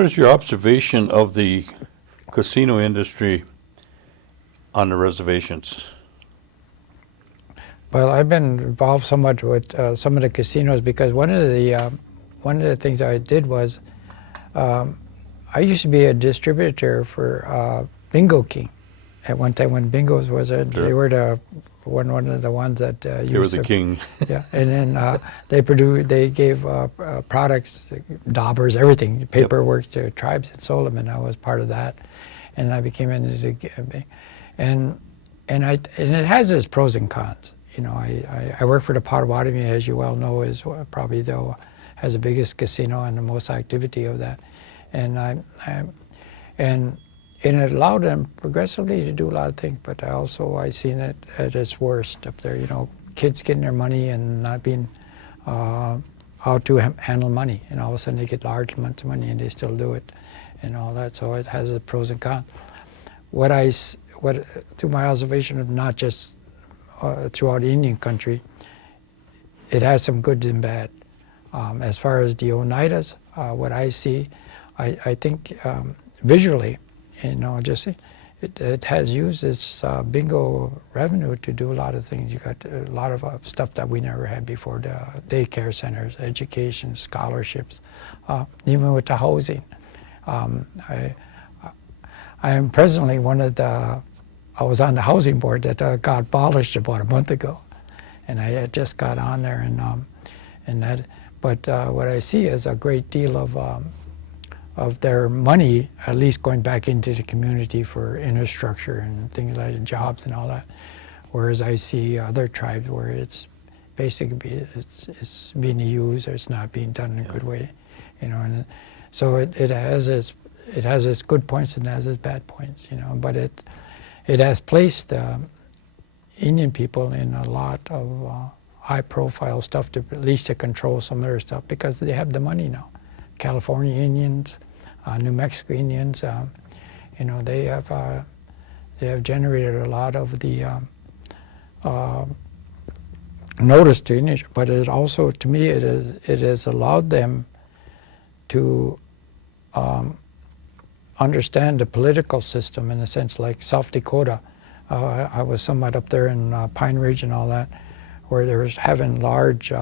What is your observation of the casino industry on the reservations? Well, I've been involved somewhat with some of the casinos because one of the things I did was I used to be a distributor for Bingo King. At one time when Bingos was they were one of the ones that They were the king. Yeah, and then they gave products, daubers, everything, paperwork to tribes and sold them, and I was part of that, and I became into the and it has its pros and cons. You know, I work for the Potawatomi, as you well know, is probably has the biggest casino and the most activity of that, and and it allowed them progressively to do a lot of things, but I seen it at its worst up there. You know, kids getting their money and not being how to handle money, and all of a sudden they get large amounts of money and they still do it, and all that. So it has the pros and cons. What through my observation of not just throughout Indian country, it has some good and bad. As far as the Oneidas, what I see, I think visually, you know, just it has used its bingo revenue to do a lot of things. You got a lot of stuff that we never had before: the daycare centers, education, scholarships, even with the housing. I am presently one of the. I was on the housing board that got abolished about a month ago, and I had just got on there and that. But what I see is a great deal of their money, at least going back into the community for infrastructure and things like jobs and all that. Whereas I see other tribes where it's basically it's being used or it's not being done in a good way, you know. And so it has its good points and it has its bad points, you know. But it has placed Indian people in a lot of high-profile stuff to at least to control some of their stuff because they have the money now. California Indians, New Mexico Indians, you know, they have generated a lot of the notice to Indians, but it also, to me, it has allowed them to understand the political system in a sense, like South Dakota. I was somewhat up there in Pine Ridge and all that, where they was having large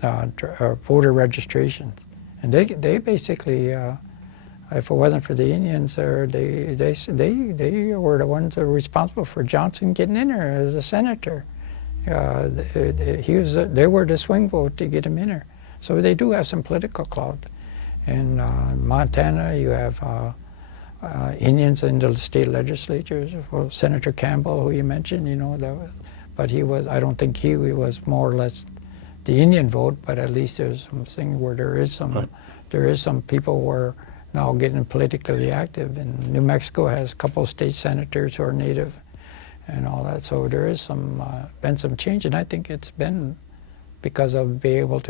voter registrations. And they basically, if it wasn't for the Indians, they were the ones that were responsible for Johnson getting in there as a senator. They were the swing vote to get him in there. So they do have some political clout. In Montana, you have Indians in the state legislatures. Well, Senator Campbell, who you mentioned, you know, but I don't think he was more or less the Indian vote, but at least there's something where there is some people who are now getting politically active. And New Mexico has a couple of state senators who are native and all that. So there is been some change, and I think it's been because of being able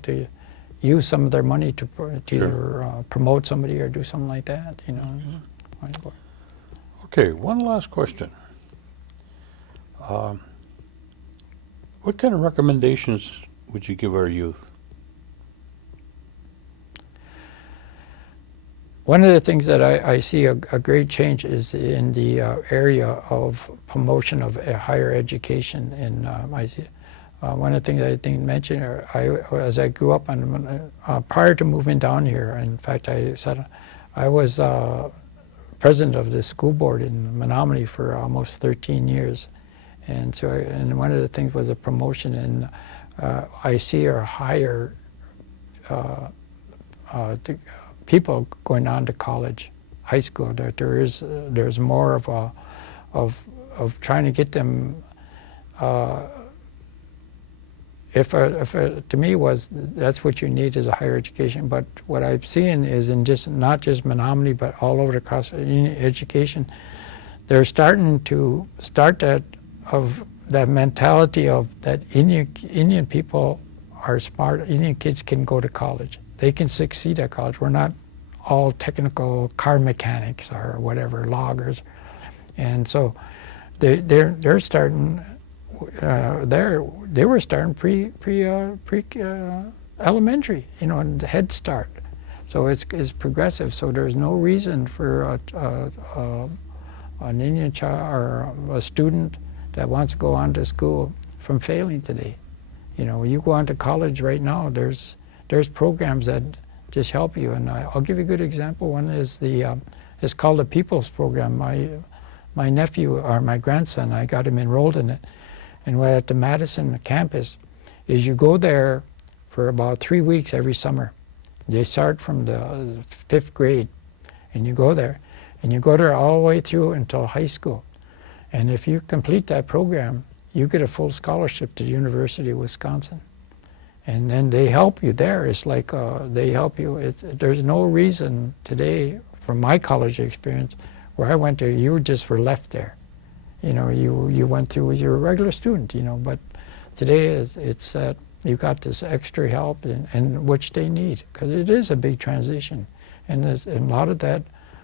to use some of their money to either promote somebody or do something like that, you know. Mm-hmm. Okay, one last question. What kind of recommendations would you give our youth? One of the things that I see a great change is in the area of promotion of higher education. In I see one of the things I didn't mention, as I grew up, prior to moving down here, in fact, I was president of the school board in Menominee for almost 13 years. And so, and one of the things was a promotion, and I see a higher people going on to college, high school. That there's more of trying to get them. To me that's what you need is a higher education. But what I've seen is in not just Menominee, but all over across education, they're starting to that mentality of that Indian people are smart. Indian kids can go to college. They can succeed at college. We're not all technical car mechanics or whatever, loggers, and so they're starting. They were starting pre elementary, you know, and Head Start. So it's progressive. So there's no reason for an Indian child or a student that wants to go on to school from failing today. You know, you go on to college right now, there's programs that just help you. And I'll give you a good example. One is it's called the People's Program. My nephew, or my grandson, I got him enrolled in it. And we're at the Madison campus, is you go there for about 3 weeks every summer. They start from the 5th grade, and you go there. And you go there all the way through until high school. And if you complete that program, you get a full scholarship to the University of Wisconsin. And then they help you there. It's like they help you. There's no reason today, from my college experience, where I went to, you just were left there. You know, you went through as you're a regular student, you know, but today it's that you got this extra help, and which they need, because it is a big transition. And a lot of that,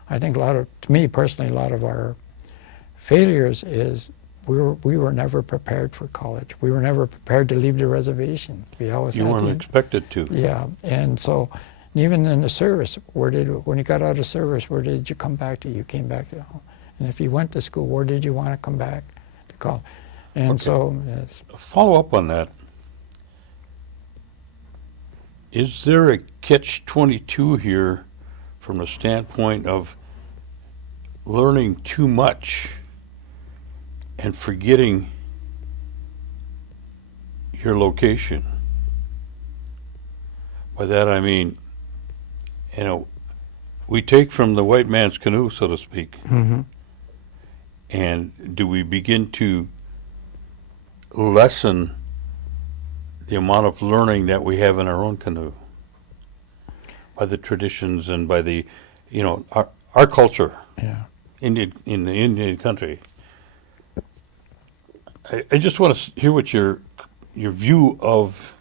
I think to me personally, a lot of our failures is we were never prepared for college. We were never prepared to leave the reservation. We always You weren't expected to. Yeah, and so even in the service, when you got out of service, where did you come back to? You came back to home. And if you went to school, where did you want to come back to college? And Okay. so, yes. Follow up on that. Is there a catch-22 here from the standpoint of learning too much and forgetting your location? By that I mean, you know, we take from the white man's canoe, so to speak, Mm-hmm. and do we begin to lessen the amount of learning that we have in our own canoe by the traditions and by the, you know, our culture Yeah. in the Indian country? I just want to hear what your view of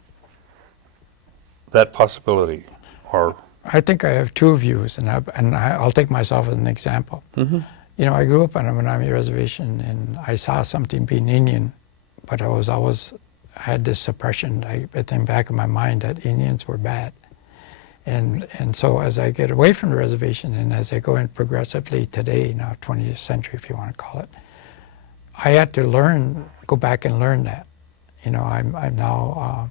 that possibility are. I think I have two views, and I'll take myself as an example. Mm-hmm. You know, I grew up on a Menominee reservation, and I saw something being Indian, but I had this suppression. I think back in my mind that Indians were bad. And so as I get away from the reservation, and as I go in progressively today, now 20th century, if you want to call it, I had to go back and learn that. You know, I'm now,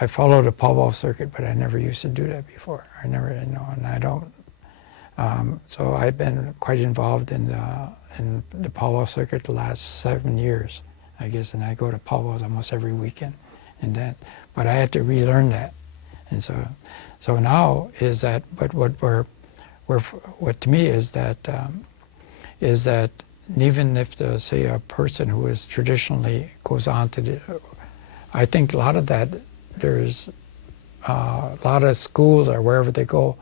I followed a powwow circuit, but I never used to do that before. I never, you know, and I don't. So I've been quite involved in the powwow circuit the last 7 years, I guess, and I go to powwows almost every weekend, and that. But I had to relearn that, and so now is that. But what to me is that even if say a person who is traditionally goes on to I think a lot of that, there's a lot of schools or wherever they go,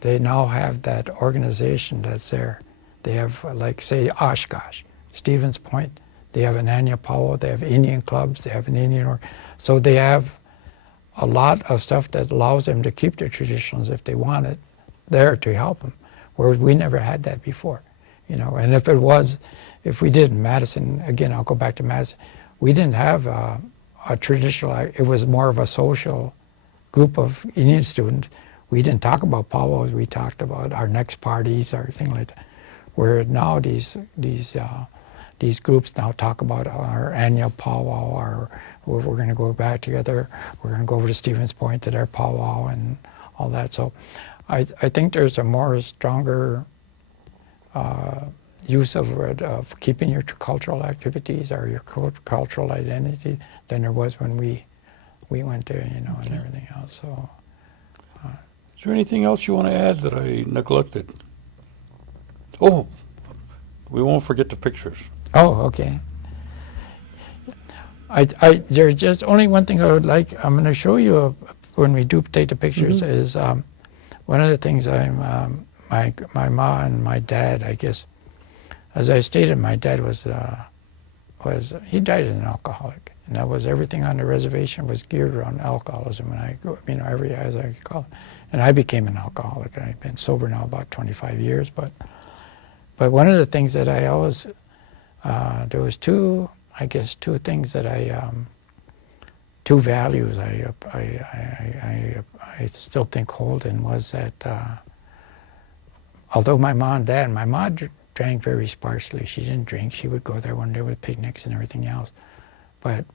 they now have that organization that's there. They have, like, say, Oshkosh, Stevens Point, they have an annual powwow, they have Indian clubs, they have an Indian, so they have a lot of stuff that allows them to keep their traditions if they want it there to help them, whereas we never had that before. You know, and if we did in Madison, again, I'll go back to Madison, we didn't have a traditional, it was more of a social group of Indian students. We didn't talk about powwows, we talked about our next parties or things like that. Where now these groups now talk about our annual powwow, or we're going to go back together, we're going to go over to Stevens Point to their powwow and all that. So I think there's a more stronger use of keeping your cultural activities or your cultural identity than there was when we went there, you know, and everything else. So, Is there anything else you want to add that I neglected? Oh, we won't forget the pictures. oh, okay. There's just only one thing I would like. I'm going to show you when we do take the pictures. Mm-hmm. Is one of the things my mom and my dad, I guess, as I stated, my dad he died as an alcoholic, and that was everything on the reservation was geared around alcoholism. And I grew up, you know, as I call it, and I became an alcoholic. I've been sober now about 25 years, but one of the things that I always there was two things that two values I still think hold in was that although my mom drank very sparsely. She didn't drink. She would go there when there were picnics and everything else. But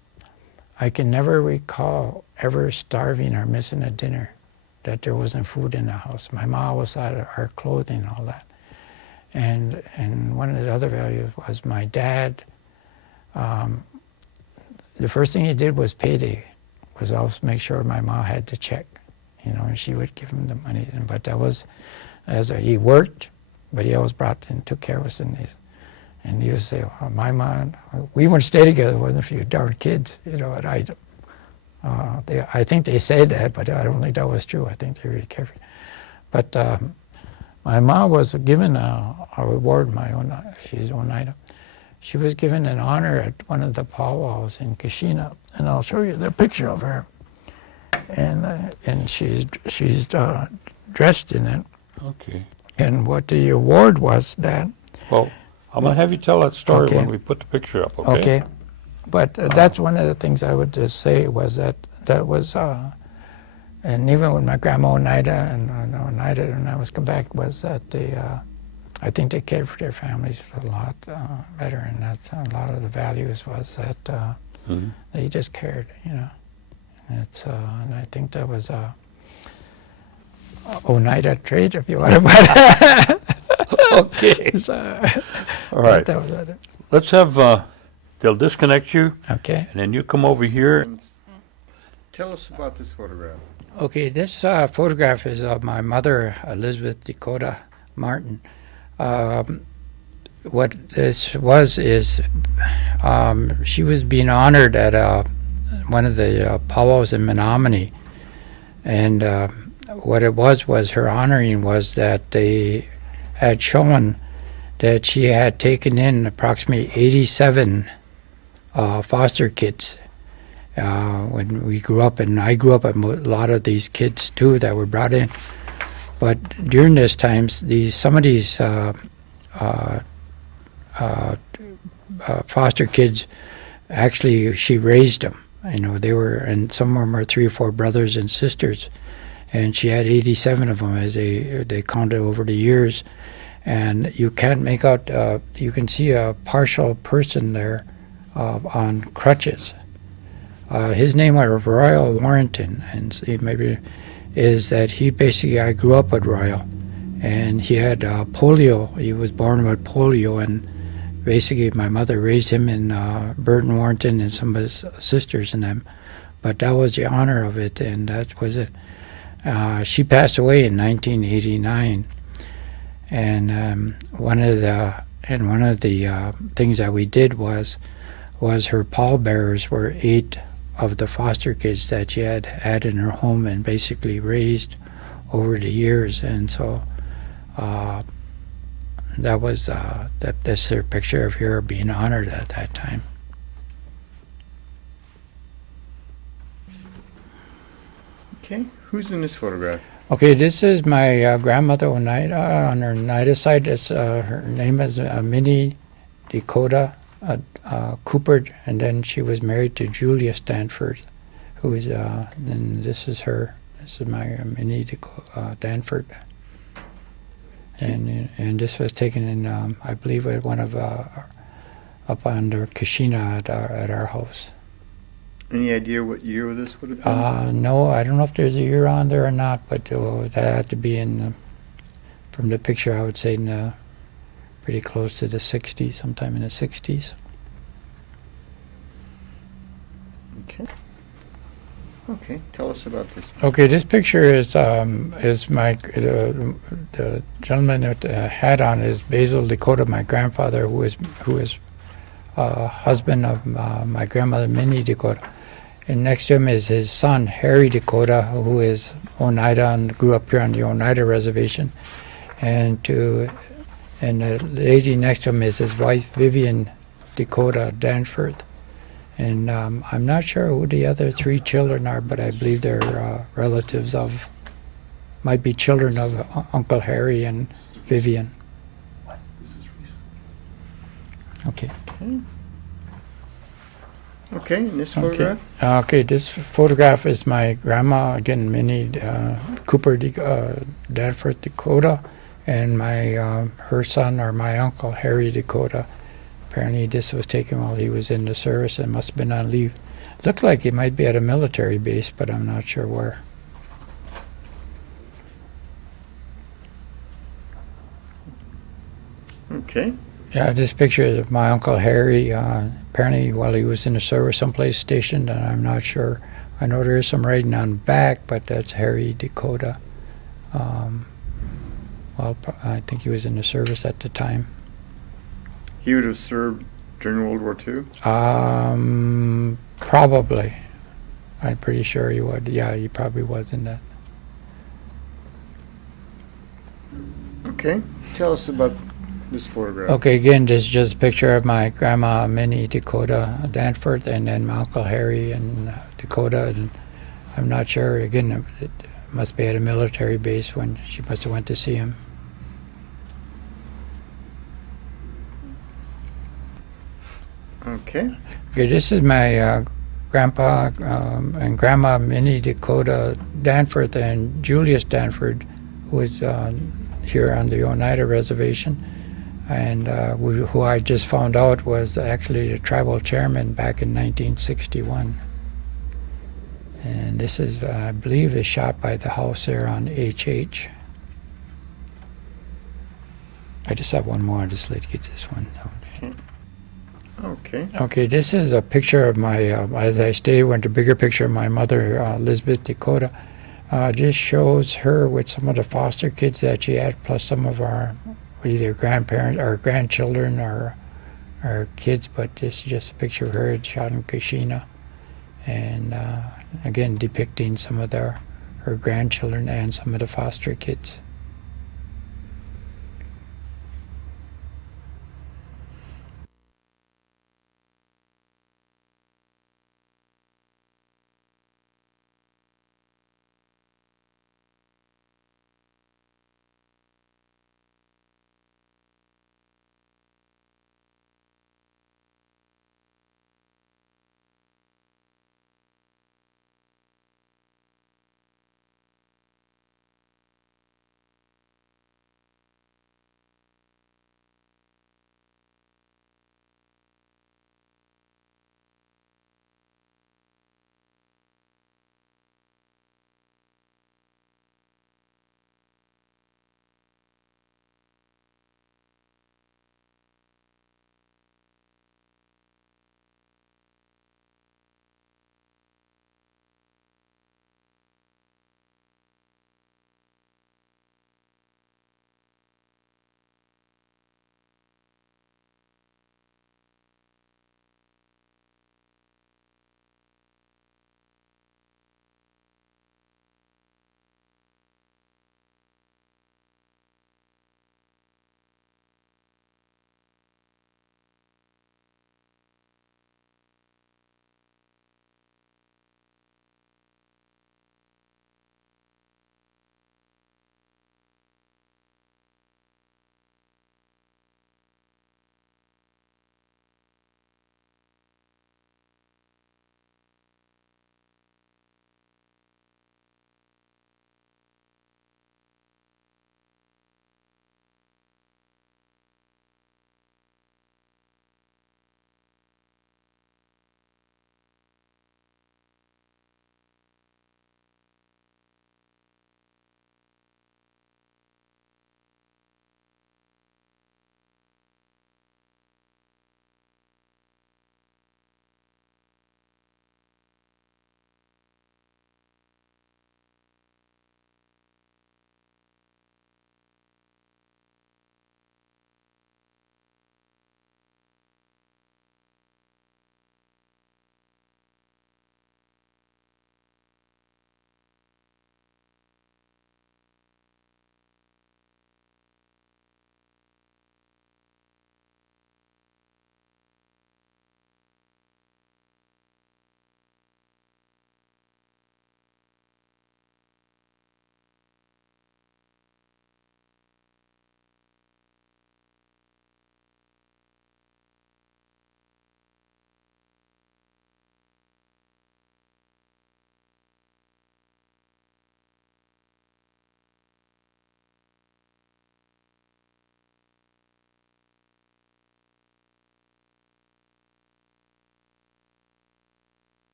I can never recall ever starving or missing a dinner, that there wasn't food in the house. My mom always thought of our clothing and all that. And one of the other values was my dad, the first thing he did was payday, was always make sure my mom had the check, and she would give him the money. But that was, he worked, but he always brought and took care of us. And he would say, well, my mom, we wouldn't stay together if it wasn't for you darn kids, and I think they said that, but I don't think that was true. I think they really cared for me. But my mom was given a reward, she's Oneida. She was given an honor at one of the powwows in Kashina, and I'll show you the picture of her. And she's dressed in it. Okay. And what the award was that. Well, I'm going to have you tell that story Okay. when we put the picture up, okay? Okay. But that's one of the things I would just say was that was, and even with my grandma Oneida and Oneida when I was come back, was that I think they cared for their families a lot better, and that's a lot of the values was that they just cared, And and I think that was Oneida trait, if you want to put it. Okay. So, All right. that was it. Let's have, they'll disconnect you, Okay. and then you come over here. Tell us about this photograph. Okay, this photograph is of my mother, Elizabeth Dakota Martin. What this was is she was being honored at one of the powwows in Menominee, and what it was her honoring was that they had shown that she had taken in approximately 87 foster kids when we grew up, and I grew up with a lot of these kids too that were brought in. But during this time, some of these foster kids, actually, she raised them. They were, and some of them are 3 or 4 brothers and sisters, and she had 87 of them as they counted over the years. And you can't make out. You can see a partial person there on crutches. His name was Royal Warrington, and maybe is that he basically, I grew up with Royal, and he had polio. He was born with polio, and basically my mother raised him in Burton Warrington and some of his sisters and them. But that was the honor of it, and that was it. She passed away in 1989, and one of the things that we did was her pallbearers were 8 of the foster kids that she had in her home and basically raised over the years. And so that was that's her picture of her being honored at that time. Okay, who's in this photograph? Okay, this is my grandmother Oneida. On her Oneida side, her name is Minnie Dakota Cooper, and then she was married to Julia Stanford, who is, and this is her. This is my Minnie Danford, and this was taken in, I believe, at one of up under Kashina at our house. Any idea what year this would have been? No, I don't know if there's a year on there or not, but that had to be in, from the picture, I would say pretty close to the 60s, sometime in the 60s. Okay, tell us about this. Okay, this picture is my the gentleman that had on is Basil Dakota, my grandfather, who is husband of my grandmother Minnie Dakota, and next to him is his son Harry Dakota, who is Oneida and grew up here on the Oneida reservation, and the lady next to him is his wife Vivian Dakota Danforth. And I'm not sure who the other 3 children are, but I believe they're relatives of, might be children of Uncle Harry and Vivian. Okay. Okay, and this Okay. photograph? Okay, this photograph is my grandma, again, Minnie Cooper, Danforth, Dakota, and her son, or my uncle, Harry Dakota. Apparently this was taken while he was in the service and must have been on leave. Looked like he might be at a military base, but I'm not sure where. Okay. Yeah, this picture is of my uncle Harry, apparently while he was in the service someplace stationed, and I'm not sure. I know there is some writing on the back, but that's Harry Dakota. I think he was in the service at the time. He would have served during World War II? Probably. I'm pretty sure he would. Yeah, he probably was in that. Okay. Tell us about this photograph. Okay, again, this is just a picture of my grandma Minnie Dakota Danforth, and then my uncle Harry and Dakota. And I'm not sure. Again, it must be at a military base when she must have went to see him. Okay. Okay, this is my grandpa and grandma Minnie Dakota Danforth and Julius Danforth, who was here on the Oneida Reservation, and who I just found out was actually the tribal chairman back in 1961. And this is, I believe, is shot by the house there on HH. I just have one more. I'll just let you get this one. Okay. Okay, this is a picture of my, as I stated, went a bigger picture of my mother, Elizabeth Dakota. Just shows her with some of the foster kids that she had, plus some of our either grandparents or grandchildren or kids, but this is just a picture of her shot in Kashina. And again, depicting some of her grandchildren and some of the foster kids.